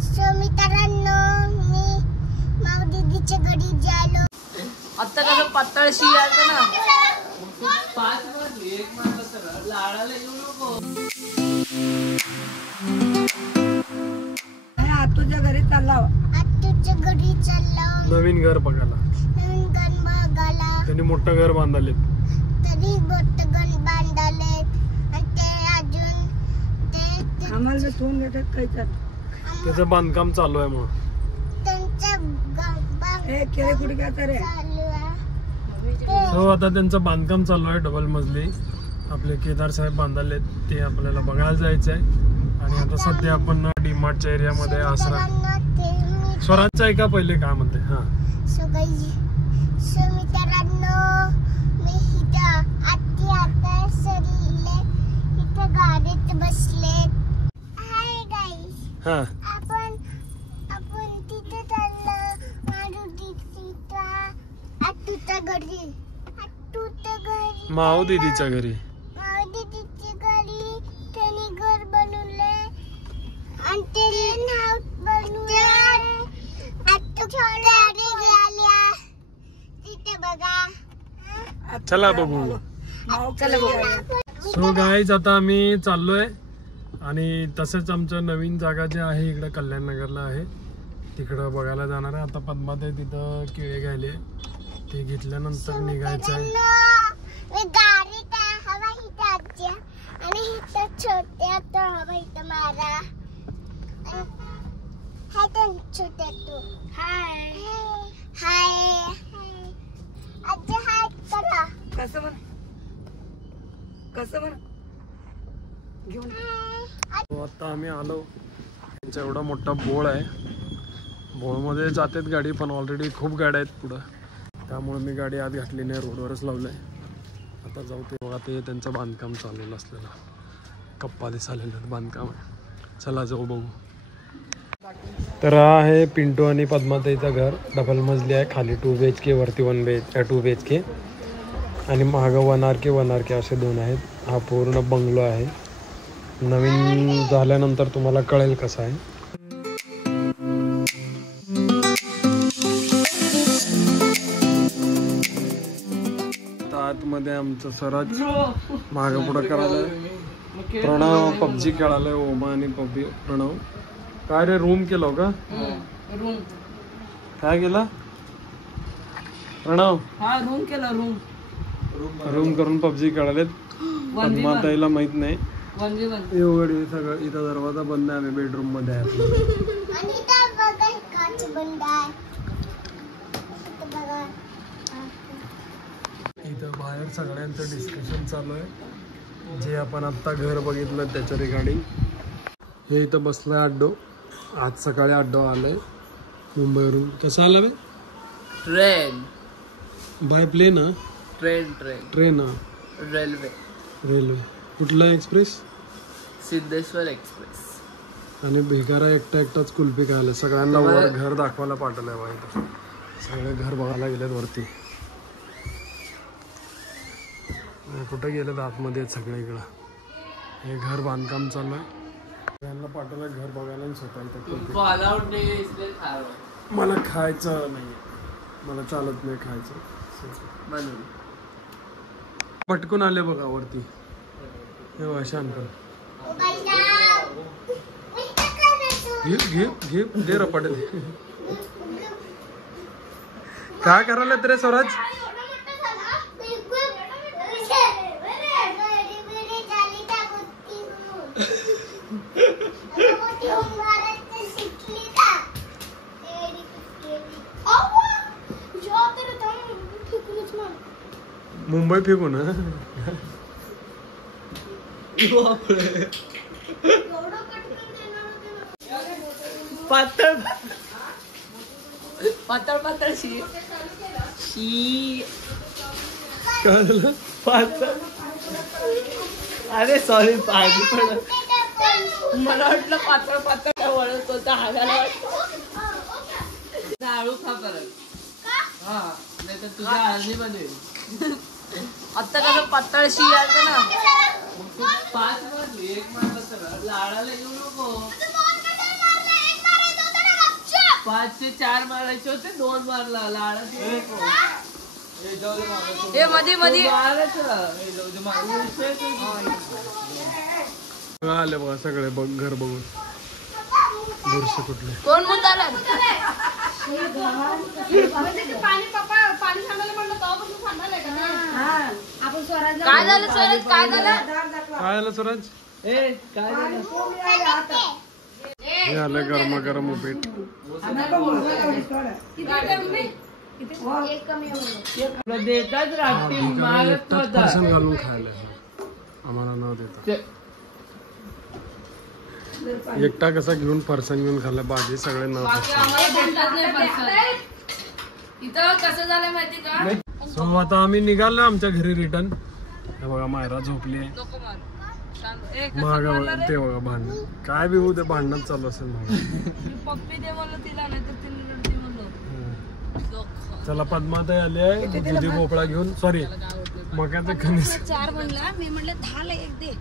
मित्रांनो मी माऊ दीदीच्या घरी जालो. आता कसं पातळशी यायचं ना 5 वाजले 1 वाजता तर लाडाला येऊ नको. तुझ्या घरी चालला तुझ्या घरी चाललो. नवीन घर बघायला. नवीन घर बघायला. त्यांनी मोठं घर बांधले. तरी मोठं घर बांधले आणि ते अजून ते आम्हाला ठेवून घेतात काही त्याचं बांधकाम चालू आहे मग केळे कुठे काय तर हो आता त्यांचं बांधकाम चालू आहे. डबल मजली आपले केदार साहेब बांधले ते आपल्याला बघायला जायचंय. आणि आता सध्या आपण डीमार्टच्या एरियामध्ये आसरा स्वराजचं आहे का पहिले काय म्हणते. हा मित्रांनो मी इथं आता सरीले इथं गाडीत बसले. Hi guys. हा आपण तिथे चाललो मारुतीच्या आतूच्या घरी. माऊ दीदीच्या घरी. माऊ दीदीच्या घरी त्यांनी घर बनवले आणि ते नाव बनवले. आता छोटे गेल्या तिथे बघा. चला बघू. सो गाईज आता आम्ही चाललोय आणि तसेच आमचं नवीन जागा जे आहे इकडे कल्याण नगरला आहे तिकडं बघायला जाणार आहे. आता पद्माताई तिथं केळे घ्यायले ते घेतल्यानंतर निघायचं आहे. गाडीत हवा इथं आजच्या आणि इथं छोट्या तो हवा इथं मारा. हाय तर छोट्या तू. हाय हाय आजी हाय करा. कसं म्हण घेऊन आता आम्ही आलो. त्यांचा एवढा मोठा बोळ आहे. बोळमध्ये जातात गाडी पण ऑलरेडी खूप गाड्या आहेत पुढं त्यामुळे मी गाडी आत घातली नाही रोडवरच लावलंय. आता जाऊ ते बघा ते त्यांचं बांधकाम चाललेलं असलेलं कप्पा दिसालेलं बांधकाम आहे. चला जाऊ बघू. तर हा आहे पिंटू आणि पद्माताईचं घर. डबल मजली आहे. खाली 2 BHK वरती 2 BHK आणि मागं 1 RK असे 2 आहेत. हा पूर्ण बंगलो आहे. नवीन झाल्यानंतर तुम्हाला कळेल कसं आहे. आतमध्ये आमचं स्वराज मागं पुढं करायला. प्रणव PUBG खेळायला. ओमा आणि प्रणव काय रे रूम केलं का. काय केला प्रणव. रूम केला. रूम करून PUBG खेळालेत. पद्माताईला माहित नाही. एवढे सगळं इथं दरवाजा बंद आहे. आम्ही बेडरूम मध्ये आहे. इथं बाहेर सगळ्यांचं डिस्कशन चालू आहे. जे आपण आता घर बघितलं त्याच्या रिगार्डिंग. हे इथं बसलाय अड्डो. आज सकाळी अड्डो आलाय मुंबईवरून. कसं आला बे. Train by plane. हा ट्रेन. हा रेल्वे. कुठला एक्सप्रेस. सिद्धेश्वर एक्सप्रेस. आणि भिकारा एकटाच कुल्फी खायला. सगळ्यांना वर घर दाखवायला पाठवलंय बघा. इथं सगळे घर बघायला गेलेत वरती. कुठं गेलेत आतमध्ये सगळे इकडं. हे घर बांधकाम चालू आहे. सगळ्यांना पाठवलंय घर बघायला आणि स्वतः इथं. मला खायचं नाही. मला चालत नाही खायचं. पटकून आले बघा वरती. हे शांत घे दे रपाटे दे. काय करायला रे स्वराज. मुंबई फेकून. पातळ शी काय झालं. पातळ. अरे सॉरी पाणी पण मला वाटलं पातळ वळत होता. हागायला आळू खा परत. हा नाही तर तुझ्या हळदी बनेल. आता कसं पातळशी यायचं ना 5 वाजले 1 वाजता तर लाडाला येऊ नको. 5 4 मारायचे होते 2 मारला लाडा हे मध्ये मध्ये आले बघा सगळे बघ घर बघून बुरशी कुठले कोण मुद्दाला काय झालं स्वराज काय झालं काय आलं स्वराज काय झालं? हे आलं गरमागरम उपीट तुला देतात रात्री मागत होता पर्सन घालून खायला आम्हाला नाव देतात एकटा कसा घेऊन पर्सन घेऊन खाल्ला बाकी सगळे नाव इथं कसं झालं माहिती का सो आता आम्ही निघालो आमच्या घरी रिटर्न हे बघा मायरा झोपली आहे महागा बघा ते बघा भांडण काय बी होऊ ते भांडण चालू असेल महागा पप्पी दे म्हणलं तिला नाही तर तिने रडती म्हणलं चला पद्माताई आली आहे दुधी भोपळा घेऊन सॉरी मक्याचं कणीस 4 म्हणला मी म्हणलं 10 ला 1 दे.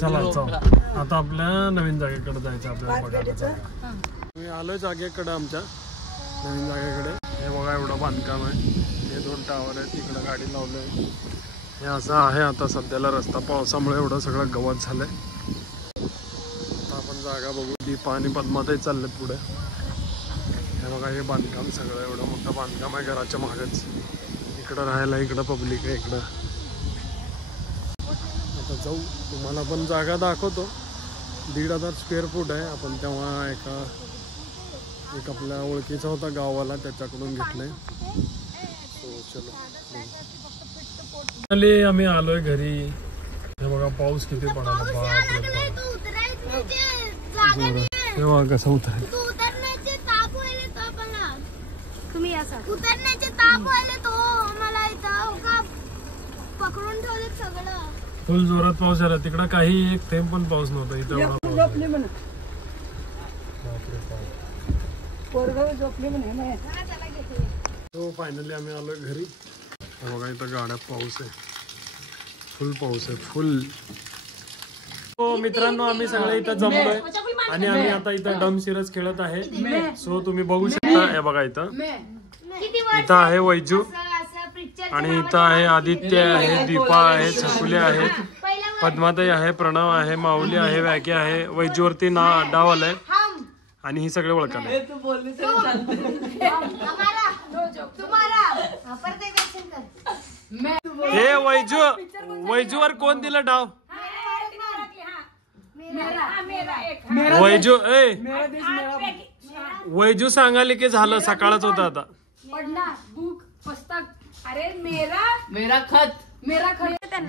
चला चला आता आपल्या नवीन जागेकडे जायचं आपल्याला बघायला जागा मी आलोय जागेकडे आमच्या नवीन जागेकडे हे बघा एवढं बांधकाम आहे हे 2 टावर आहेत तिकडं गाडी लावलंय हे असं आहे आता सध्याला रस्ता पावसामुळे एवढं सगळं गवत झालंय आता आपण जागा बघू दीपा आणि पद्माताई चाललेत पुढे हे बघा हे बांधकाम सगळं एवढं मोठं बांधकाम आहे घराच्या मागच इकडं राहायला इकडं पब्लिक आहे इकडं आता जाऊ तुम्हाला पण जागा दाखवतो 1,500 स्क्वेअर फूट आहे आपण तेव्हा एक आपल्या ओळखीचा होता गावाला त्याच्याकडून घेतलंय सो चलो आम्ही आलोय घरी हे बघा पाऊस किती पडायला बापरे हे बघा कसं उतरायचं उतरण्याचे ताप व्हायले तो मला तुम्ही असा उतरण्याचे ताप व्हायले तो मला इथं का पकडून ठेवले सगळं फुल जोरात पाऊस आला तिकडं काही एक थेंब पण पाऊस नव्हता इथं एवढा पाऊस. झोपली म्हणा बापरे बाप. पोरगाव झोपली म्हणे तो फायनली आम्ही आलोय घरी हे बघा इथं गाड्यात पाऊस आहे फुल पाऊस आहे फुल हो मित्रांनो आम्ही सगळे इथं जमलोय आणि आम्ही आता इथं डम सिरस खेळत आहे सो तुम्ही बघू शकता हे बघा इथं इथं आहे वैजू आणि इथं आहे आदित्य आहे दीपा आहे छकुले आहेत पद्माताई आहे प्रणव आहे माऊली आहे व्याकी आहे वैजूवरती डाव आलाय आणि ही सगळे ओळखाले तू बोलली तरी चालते हे वैजूवर कोण दिलं डाव वैजू वैजू सांगाले की झालं सकाळच होतं आता मेरा खत मी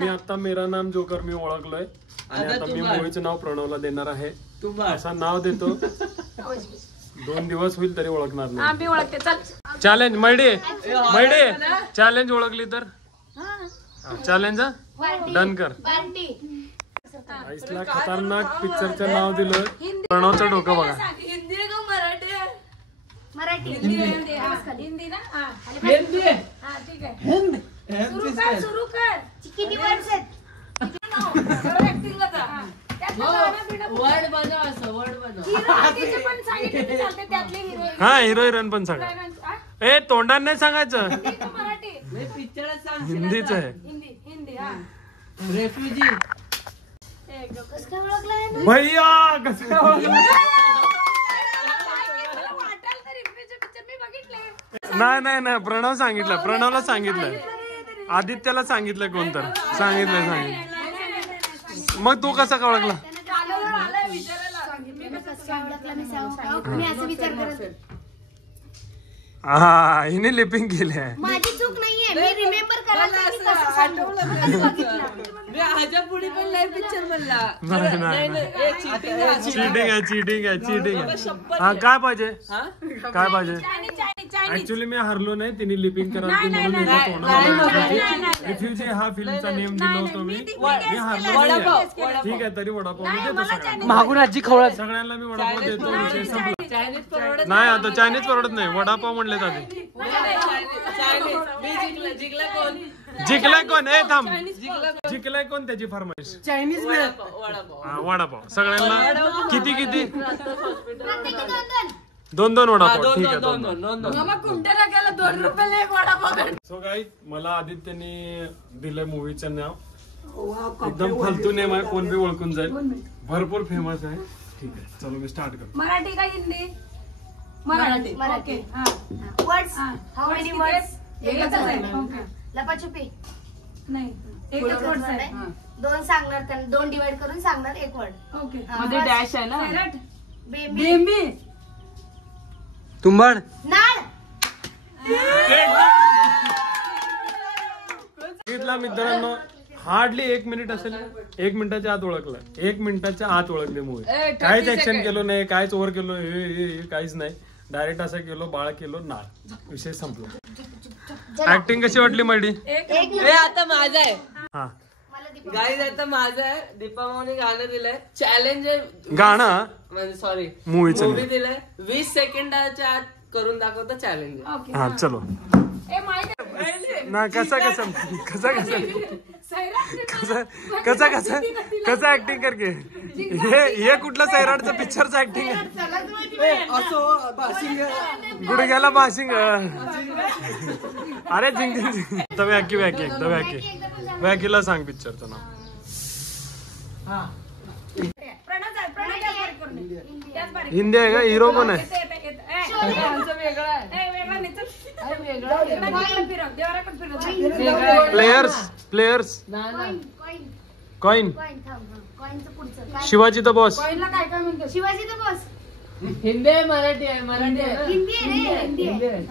आता मेरा नाम जोकर मी ओळखलोय आणि आता मी मूवीचं नाव प्रणवला देणार आहे असं नाव देतो 2 दिवस होईल तरी ओळखणार नाही ओळखते चल चॅलेंज मैडे चॅलेंज ओळखली तर चॅलेंज डन कर आईसला खतरनाक पिक्चरचं नाव दिलं प्रणवचं डोकं बघा हिंदी आहे का मराठी आहे मराठी हिंदी ना हा ठीक आहे सुरू कर किती वर्ष ऍक्टिंग वर्ड बनव असं वर्ड बनव पण सांगितलं चालते त्यातले हिरो हा हिरोईन पण सांगा ए तोंडाने नाही सांगायचं मराठी पिक्चर सांग हिंदीच आहे हिंदी हा रेफ्युजी कसं काय ओळखलं भैया कसं काय ओळखलं? वाटाल तर रिफ्यूजी पिक्चर मी बघितले नाही प्रणव सांगितलं प्रणवला सांगितलंय आदित्यला सांगितलंय कोणतर सांगितलंय मग तू कसा का ओळखला मी असं विचार करत हा हिने लिपिंग केली आहे माझी चूक नाहीये मी रिमेंबर करायला मी आजा पुढे पण लय पिक्चर म्हणला चिटिंग आहे हा काय पाहिजे ऍक्च्युली मी हरलो नाही तिने लिपिंग करायला रिफ्युजी हा फिल्मचा नेम दिला होतो मी हरलो नाही ठीक आहे तरी वडापाव मी देतो सगळ्यांना मागून आजी खवळत सगळ्यांना मी वडापाव देतो विषय संपला चायनीज परवडत नाही आता चायनीज परवडत नाही वडापाव म्हणले जाते जिंकला कोण जिंकलाय कोण ए थांब जिंकलाय कोण त्याची फरमाईश चायनीज वडापाव सगळ्यांना किती 2 वडापाव. ठीक आहे, 2. मामा कुमट्याला गेला 2 रुपयाला एक वडापाव भेटतो. सो गाईज मला आदित्यने दिलंय मूवीचं नाव. एकदम फालतू नेम आहे, कोण बी ओळखून जाईल. भरपूर फेमस आहे. ठीक आहे, चलो मी स्टार्ट करतो. मराठी का Hindi? Marathi. Marathi. Okay. Words. How many words? एकच आहे. ओके. लपाछुपी. नाही एकच वर्ड आहे. 2 सांगणार, त्यांना 2 डिवाइड करून सांगणार 1 वर्ड. ओके. मध्ये डॅश आहे ना. सैराट. बेंबी. बेंबी. तुंबाड. नाळ. बघितला मित्रांनो, हार्डली 1 मिनिट असेल. 1 मिनिटाच्या आत ओळखलं. 1 मिनिटाच्या आत ओळखले मूवी. काहीच ऍक्शन केलं नाही, काहीच ओव्हर केलो काहीच नाही. डायरेक्ट असं केलो, बाळ केलो, नाळ, विषय संपलो. ऍक्टिंग कशी वाटली माझी? आता माझा आहे. हा गाईज आता माझं आहे. दीपा माऊने गाणं दिलंय. चॅलेंज आहे. गाणं म्हणजे सॉरी मूवीचं मूवी दिलंय. 20 सेकंदाच्या आत करून दाखवतं चॅलेंज. हा चलो ए माहिती ना. कसा ऍक्टिंग करके हे कुठलं सैराटचं पिक्चरचं ऍक्टिंग आहे. गुडघ्याला बाशिंग. अरे जिंक तर वॅकी एकदा वॅकीला सांग पिक्चरचं नाव. हिंदी आहे का? हिरो कोण आहे? Players coin. Shivaji the boss. Shivaji the boss. Hindi आहे मराठी आहे? मराठी आहे. हिंदी आहे.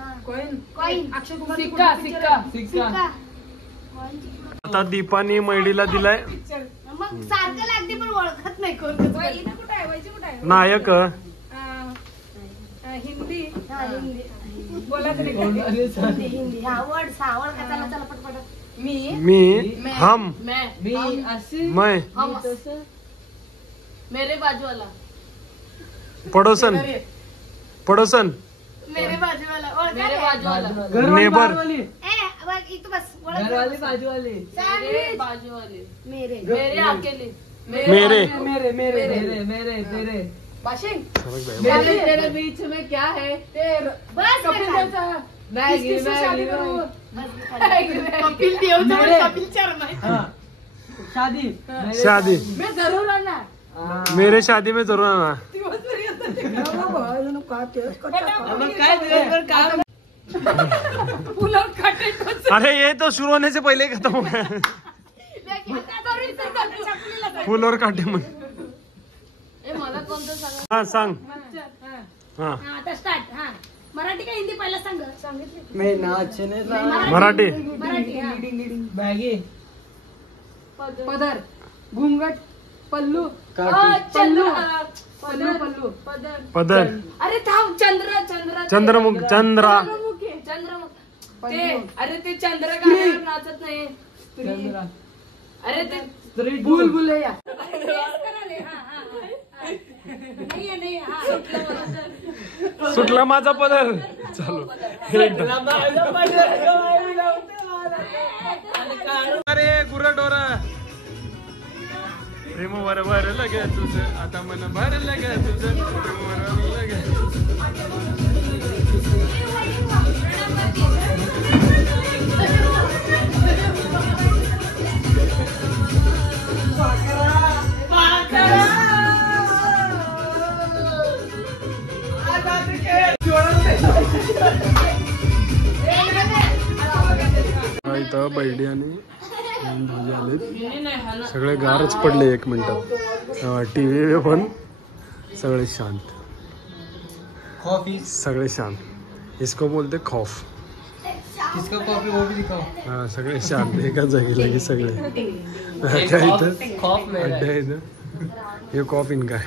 कॉइन. अक्षय कुमार. सिक्का. आता दीपानी मैडीला दिलाय मग सारखं लागते पण ओळखत नाही कोण. कुठे आहे? नायक. हिंदी. बोलायचं नाही. हिंदी. हा वर्ड्स. हा वर्ड का? चला पटपट. मी. हम. मी अशी. मैं. मेरे बाजू वाला. पडोसन. मेरे बाजू वाला. मेरे बाजू वाला. नेबर. बघ इथं बस. घरवाली बाजू वाली. मेरे बाजू वाली. मेरे अकेले. मेरे बाशिंग. तेरे बीच में क्या है? बस मैगी. कपिल देव. कपिल शर्मा. शादी. मैं जरूर आना. मेरे शादी में जरूर आना. अरे ये तो शुरू होने से पहले खत्म हो गया. फुल और काटे मन. मला कोणतं सांग. हा सांग. हा आता स्टार्ट. हा मराठी का हिंदी पहिला सांग. मराठी. बॅगी. पदर. घुंगट. पल्लू. पल्लू. पदर. अरे थांब. चंद्रा. चंद्रमुख. चंद्रा. ते अरे ते चंद्र गाण्यावर नाचत नाही. अरे ते बुलबुलैया. नाही. सुटला माझा पदर. चालू. अरे गुरडोर. प्रेम वर लगे तुझं आता मन भर लगे तुझं. प्रेम वर लगे. इथं बैडी आणि आले. सगळे गारच पडले 1 मिनिटात. टीव्ही पण सगळे शांत. सगळे शांत. इसको बोलते खौफ. किसका कॉफी वो भी दिखाओ. हा सगळे शांत एका जागी लगे सगळे. अड्डा इथं. हे कॉफ इनका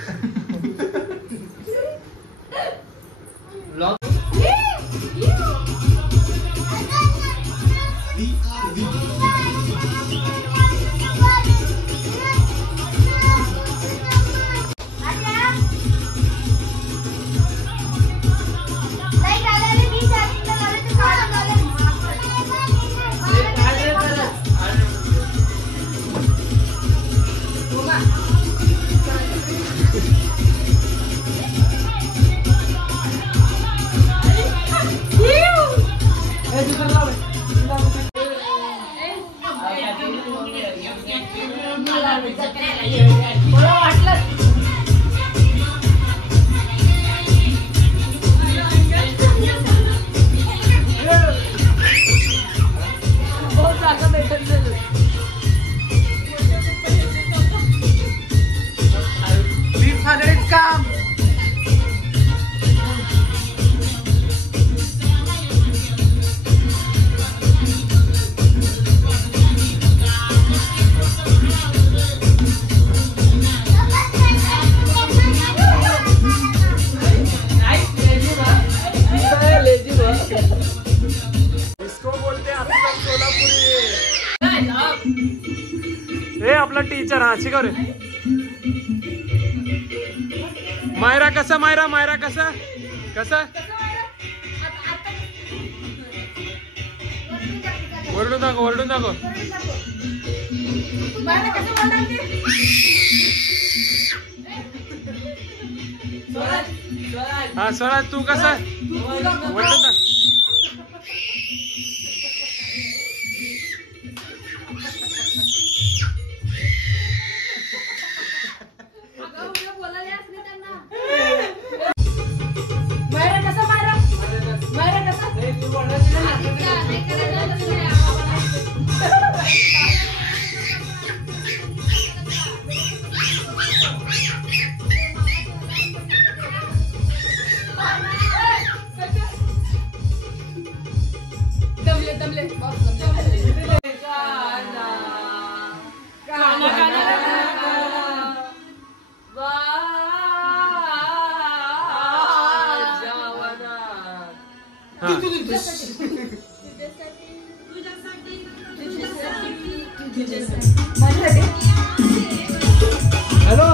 विचार हा शिकव रे. मायरा कसा मायरा कसा ओरडून दाखव. हा स्वराज तू कसा ओरडून दाखव. हॅलो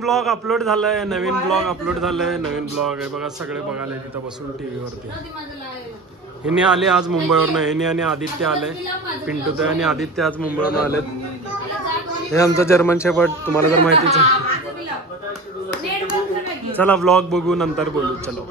ब्लॉग अपलोड झालाय. नवीन ब्लॉग आहे बघा. सगळे बघायला तिथं बसून टीव्ही वरती. हिने आले आज मुंबईवरनं. हिने आणि आदित्य आले. पिंटू आणि आदित्य आज मुंबईवरून आलेत. हे आमचा जर्मन शेपर्ड तुम्हाला तर माहितीच आहे. चला ब्लॉग बघू नंतर बोलू. चलो.